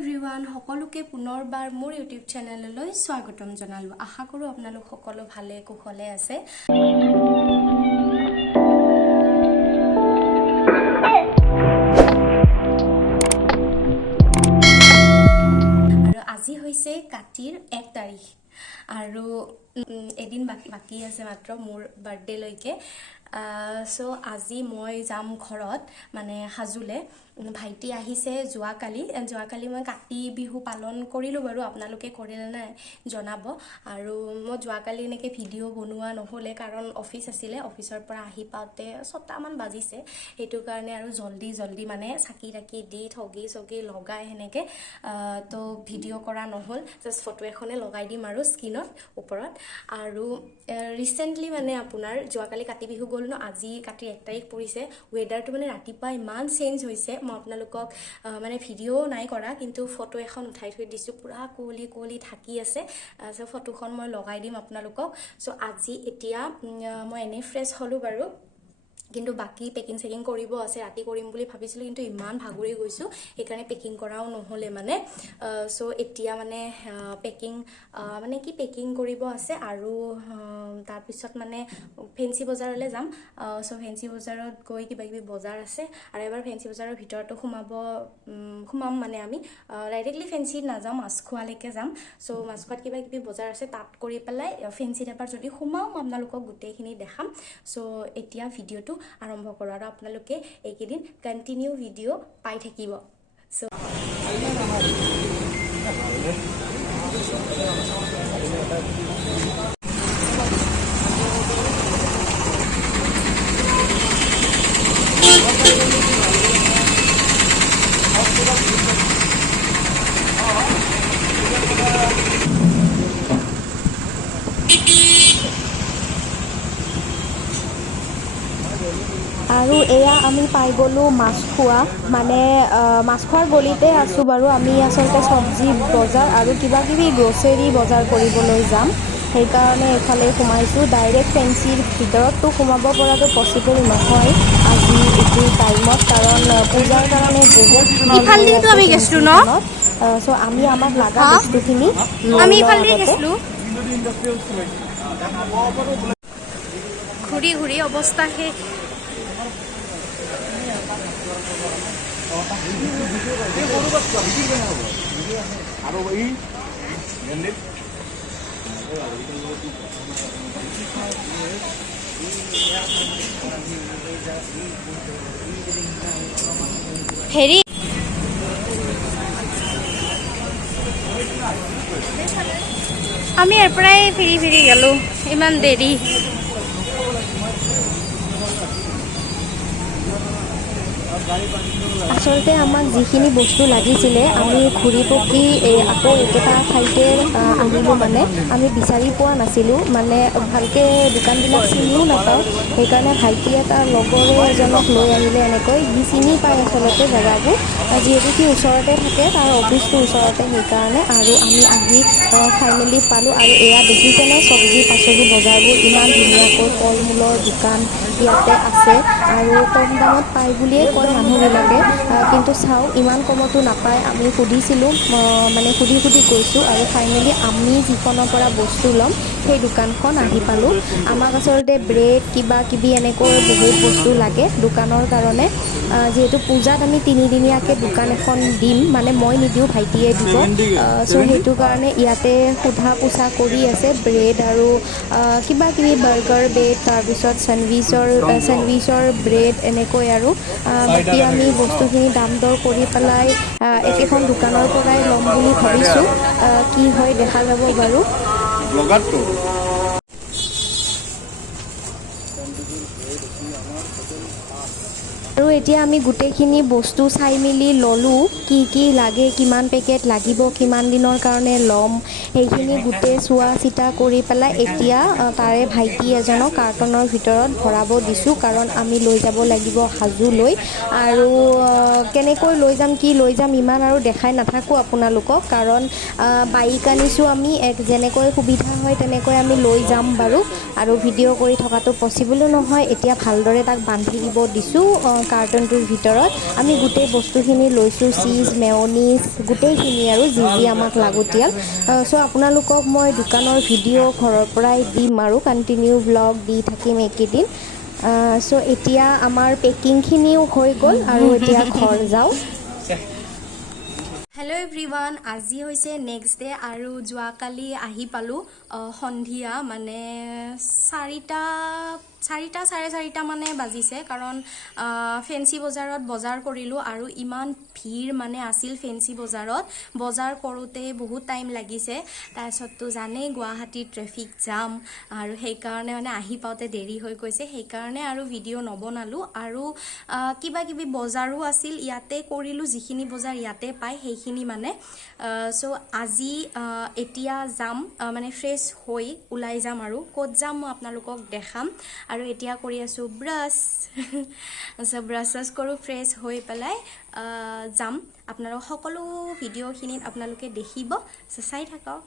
Everyone সকলোকে পুনৰবাৰ মোৰ ইউটিউব চেনেললৈ স্বাগতম জনালো। আশা কৰো আপোনালোক সকলো ভালে কুশলে আছে। আৰু আজি হৈছে কাতিৰ 1 তাৰিখ আৰু এদিন বাকি আছে মাত্ৰ মোৰ বাৰ্থডে লৈকে। সো আজি মই যাম ঘৰত মানে হাজুলে। ভাইটি আহিছে যোৱাকালি মই কাতি বিহু পালন কৰিলোঁ বাৰু, আপোনালোকে কৰিলে নাই জনাব। আৰু মই যোৱাকালি এনেকৈ ভিডিঅ' বনোৱা নহ'লে কাৰণ অফিচ আছিলে, অফিচৰ পৰা আহি পাওঁতে 6টামান বাজিছে। সেইটো কাৰণে আৰু জল্দি মানে চাকি দি ঠগি লগাই সেনেকৈ তো ভিডিঅ' কৰা নহ'ল। জাষ্ট ফটো এখনে লগাই দিম আৰু স্ক্ৰীনত ওপৰত। আৰু ৰিচেণ্টলি মানে আপোনাৰ যোৱাকালি কাতি বিহু গ'ল ন, আজি কাতিৰ 1 তাৰিখ পৰিছে। ৱেডাৰটো মানে ৰাতিপুৱা ইমান চেঞ্জ হৈছে, মই আপোনালোকক মানে ভিডিঅ' নাই কৰা কিন্তু ফটো এখন উঠাই থৈ দিছোঁ। পুৰা কুঁৱলী ঢাকি আছে। চ' ফটোখন মই লগাই দিম আপোনালোকক। চ' আজি এতিয়া মই এনেই ফ্ৰেছ হ'লোঁ বাৰু, কিন্তু বাকী পেকিং কৰিব আছে। ৰাতি কৰিম বুলি ভাবিছিলোঁ কিন্তু ইমান ভাগৰি গৈছোঁ, সেইকাৰণে পেকিং কৰাও নহ'লে মানে। চ' এতিয়া মানে পেকিং কৰিব আছে আৰু তাৰপিছত মানে ফেঞ্চি বজাৰলৈ যাম। চ' ফেঞ্চি বজাৰত গৈ কিবাকিবি বজাৰ আছে আৰু এবাৰ ফেঞ্চি বজাৰৰ ভিতৰতো সোমাম মানে আমি ডাইৰেক্টলি ফেঞ্চিত নাযাওঁ, মাছখোৱালৈকে যাম। চ' মাছখোৱাত কিবাকিবি বজাৰ আছে, তাত কৰি পেলাই ফেঞ্চিত এবাৰ যদি সোমাওঁ মই আপোনালোকক গোটেইখিনি দেখাম। চ' এতিয়া ভিডিঅ'টো আৰম্ভ কৰোঁ আৰু আপোনালোকে এইকেইদিন কণ্টিনিউ ভিডিঅ' পাই থাকিব। আৰু এয়া আমি পাই গ'লোঁ মাছখোৱা, মানে মাছখোৱাৰ গলিতে আছোঁ বাৰু। আমি আচলতে চব্জি বজাৰ আৰু কিবাকিবি গ্ৰ'চাৰী বজাৰ কৰিবলৈ যাম, সেইকাৰণে এইফালে সোমাইছোঁ। ডাইৰেক্ট ফেঞ্চিৰ ভিতৰততো সোমাব পৰাটো পচিবল নহয় আজি এইটো টাইমত, কাৰণ পূজাৰ কাৰণে বহুত চ' আমি আমাক লগা বস্তুখিনি লৈ লওঁ আগতে। ঘূৰি অৱস্থা শেষ। হেৰি আমি ইয়াৰ পৰাই ফিৰি গ'লোঁ, ইমান দেৰি। আচলতে আমাক যিখিনি বস্তু লাগিছিলে আমি ঘূৰি পকি আকৌ একেটা ঠাইতে আনিলোঁ, মানে আমি বিচাৰি পোৱা নাছিলোঁ, মানে ভালকৈ দোকানবিলাক চিনিও নাপাওঁ। সেইকাৰণে ভাইটিয়ে তাৰ লগৰে এজনক লৈ আহিলে, এনেকৈ সি চিনি পায় আচলতে জেগাবোৰ, যিহেতু সি ওচৰতে থাকে, তাৰ অফিচটো ওচৰতে, সেইকাৰণে। আৰু আমি আহি ফাইনেলি পালোঁ। আৰু এয়া দেখিছেনে চব্জি পাচলি বজাৰবোৰ, ইমান ধুনীয়াকৈ ফল মূলৰ দোকান ইয়াতে আছে আৰু কম দামত পায় বুলিয়ে কয় মানুহবিলাকে, কিন্তু চাওঁ ইমান কমতো নাপায়। আমি সুধিছিলোঁ, মানে সুধি গৈছোঁ আৰু ফাইনেলি আমি যিখনৰ পৰা বস্তু ল'ম সেই দোকানখন আহি পালোঁ। আমাক আচলতে ব্ৰেড কিবাকিবি এনেকৈ বহুত বস্তু লাগে দোকানৰ কাৰণে, যিহেতু পূজাত আমি 3দিনীয়াকৈ দোকান এখন দিম, মানে মই নিদিওঁ ভাইটিয়ে দিব। চ' সেইটো কাৰণে ইয়াতে সোধা পোছা কৰি আছে ব্ৰেড আৰু কিবাকিবি বাৰ্গাৰ ব্ৰেড, তাৰপিছত চেণ্ডউইচৰ ব্ৰেড এনেকৈ আৰু বাকী আমি বস্তুখিনি দাম দৰ কৰি পেলাই একেখন দোকানৰ পৰাই ল'ম বুলি ভাবিছোঁ। কি হয় দেখা যাব বাৰু। আৰু এতিয়া আমি গোটেইখিনি বস্তু চাই মেলি ল'লোঁ, কি লাগে, কিমান পেকেট লাগিব, কিমান দিনৰ কাৰণে ল'ম, সেইখিনি গোটেই চোৱা চিতা কৰি পেলাই এতিয়া তাৰে ভাইটি এজনক কাৰ্টনৰ ভিতৰত ভৰাব দিছোঁ, কাৰণ আমি লৈ যাব লাগিব হাজোলৈ। আৰু কেনেকৈ লৈ যাম, কি লৈ যাম ইমান আৰু দেখাই নাথাকোঁ আপোনালোকক, কাৰণ বাইক আনিছোঁ আমি, যেনেকৈ সুবিধা হয় তেনেকৈ আমি লৈ যাম বাৰু। আৰু ভিডিঅ' কৰি থকাটো পচিবলো নহয়, এতিয়া ভালদৰে তাক বান্ধি দিব দিছোঁ, কাৰ্টনটোৰ ভিতৰত আমি গোটেই বস্তুখিনি লৈছোঁ, চীজ, মেয়নিজ, গোটেইখিনি আৰু যি আমাক লাগতিয়াল। চ' আপোনালোকক মই দোকানৰ ভিডিঅ' ঘৰৰ পৰাই দিম আৰু কণ্টিনিউ ভ্লগ দি থাকিম এইকেইদিন। চ' এতিয়া আমাৰ পেকিংখিনিও হৈ গ'ল আৰু এতিয়া ঘৰ যাওঁ। হেল্ল' এভৰিৱান, আজি হৈছে নেক্সট ডে আৰু যোৱাকালি আহি পালোঁ সন্ধিয়া, মানে 4টা চাৰে 4টা মানে বাজিছে, কাৰণ ফেঞ্চি বজাৰত বজাৰ কৰিলোঁ আৰু ইমান ভিৰ মানে আছিল ফেঞ্চি বজাৰত। বজাৰ কৰোঁতে বহুত টাইম লাগিছে। তাৰপিছততো জানেই গুৱাহাটীত ট্ৰেফিক জাম, আৰু সেইকাৰণে মানে আহি পাওঁতে দেৰি হৈ গৈছে, সেইকাৰণে আৰু ভিডিঅ' নবনালোঁ। আৰু কিবা কিবি বজাৰো আছিল, ইয়াতে কৰিলোঁ, যিখিনি বজাৰ ইয়াতে পায় সেইখিনি মানে। চ' আজি এতিয়া যাম, মানে ফ্ৰেছ হৈ ওলাই যাম, আৰু ক'ত যাম মই আপোনালোকক দেখাম। আৰু এতিয়া কৰি আছোঁ ব্ৰাছ। চ' ব্ৰাছ কৰোঁ, ফ্ৰেছ হৈ পেলাই যাম। আপোনালোক সকলো ভিডিঅ'খিনিত আপোনালোকে দেখিব, চ' চাই থাকক।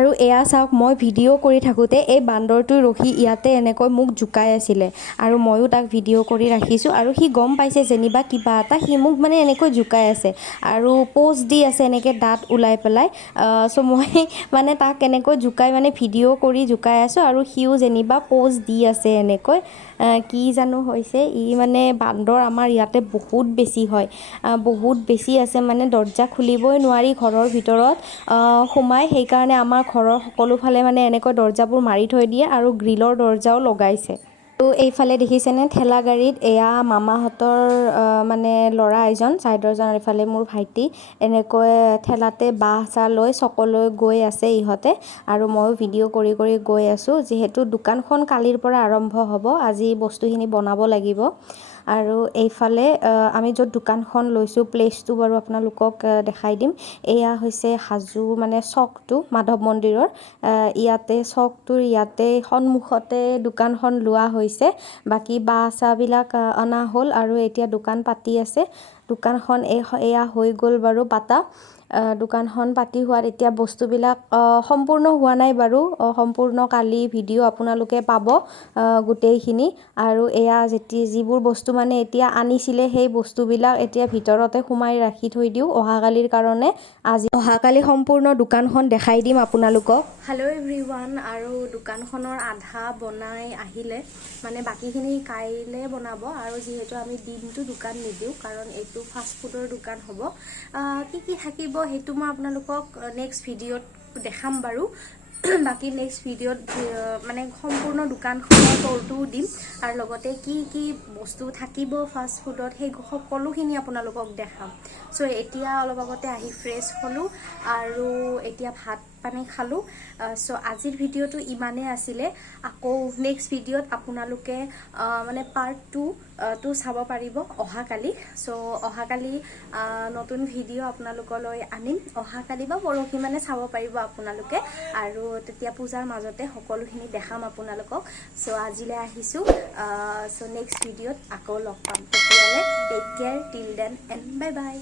আৰু এয়া চাওক, মই ভিডিঅ' কৰি থাকোঁতে এই বান্দৰটোই ৰখি ইয়াতে এনেকৈ মোক জোকাই আছিলে, আৰু ময়ো তাক ভিডিঅ' কৰি ৰাখিছোঁ। আৰু সি গম পাইছে যেনিবা কিবা এটা, সি মোক মানে এনেকৈ জোকাই আছে আৰু প'জ দি আছে এনেকৈ দাঁত ওলাই পেলাই। চ' মই মানে তাক এনেকৈ জোকাই মানে ভিডিঅ' কৰি জোকাই আছোঁ, আৰু সিও যেনিবা প'জ দি আছে এনেকৈ। কি জানো হৈছে, ই মানে বান্দৰ আমাৰ ইয়াতে বহুত বেছি হয়, বহুত বেছি আছে, মানে দৰ্জা খুলিবই নোৱাৰি ঘৰৰ ভিতৰত সোমাই। সেইকাৰণে আমাৰ ঘৰৰ সকলো ফালে মানে এনেকৈ দৰ্জাবোৰ মাৰি থৈ দিয়ে, আৰু গ্ৰিলৰ দৰ্জাও লগাইছে। আৰু এইফালে দেখিছেনে ঠেলা গাড়ীত এয়া মামাহঁতৰ মানে ল'ৰা এজন, চাইডৰজন, এইফালে মোৰ ভাইটি, এনেকৈ ঠেলাতে বাঁহ চাহ লৈ চকলৈ গৈ আছে ইহঁতে। আৰু ময়ো ভিডিঅ' কৰি কৰি গৈ আছোঁ, যিহেতু দোকানখন কালিৰ পৰা আৰম্ভ হ'ব, আজি বস্তুখিনি বনাব লাগিব। আৰু এইফালে আমি য'ত দোকানখন লৈছোঁ, প্লেচটো বাৰু আপোনালোকক দেখাই দিম। এয়া হৈছে হাজো, মানে চকটো মাধৱ মন্দিৰৰ ইয়াতে, চকটোৰ ইয়াতে সন্মুখতে দোকানখন লোৱা হৈছে। বাকী বাঁহ চাহবিলাক অনা হ'ল, আৰু এতিয়া দোকান পাতি আছে। দোকানখন এয়া হৈ গ'ল বাৰু পাতা। দোকানখন পাতি হোৱাত এতিয়া বস্তুবিলাক সম্পূৰ্ণ হোৱা নাই বাৰু, সম্পূৰ্ণ কালি ভিডিঅ' আপোনালোকে পাব গোটেইখিনি। আৰু এয়া যিবোৰ বস্তু মানে এতিয়া আনিছিলে, সেই বস্তুবিলাক এতিয়া ভিতৰতে সোমাই ৰাখি থৈ দিওঁ অহাকালিৰ কাৰণে। অহাকালি সম্পূৰ্ণ দোকানখন দেখাই দিম আপোনালোকক। হেল্ল' এভৰিৱান, আৰু দোকানখনৰ আধা বনাই আহিলে, মানে বাকীখিনি কাইলৈ বনাব। আৰু যিহেতু আমি দিনটো দোকান নিদিওঁ, কাৰণ এইটো ফাষ্টফুডৰ দোকান হ'ব, কি কি থাকিব সেইটো মই আপোনালোকক নেক্সট ভিডিঅ'ত দেখাম বাৰু। বাকী নেক্সট ভিডিঅ'ত মানে সম্পূৰ্ণ দোকানখনৰ ট'ৰটোও দিম, আৰু লগতে কি কি বস্তু থাকিব ফাষ্টফুডত সেই সকলোখিনি আপোনালোকক দেখাম। চ' এতিয়া অলপ আগতে আহি ফ্ৰেছ হ'লোঁ, আৰু এতিয়া ভাত পানী খালোঁ। চ' আজিৰ ভিডিঅ'টো ইমানেই আছিলে। আকৌ নেক্সট ভিডিঅ'ত আপোনালোকে মানে পাৰ্ট 2টো চাব পাৰিব অহাকালি। চ' অহাকালি নতুন ভিডিঅ' আপোনালোকলৈ আনিম, অহাকালি বা পৰহি মানে চাব পাৰিব আপোনালোকে। আৰু তেতিয়া পূজাৰ মাজতে সকলোখিনি দেখাম আপোনালোকক। চ' আজিলৈ আহিছোঁ, চ' নেক্সট ভিডিঅ'ত আকৌ লগ পাম। তেতিয়ালৈ take care, till then and bye by.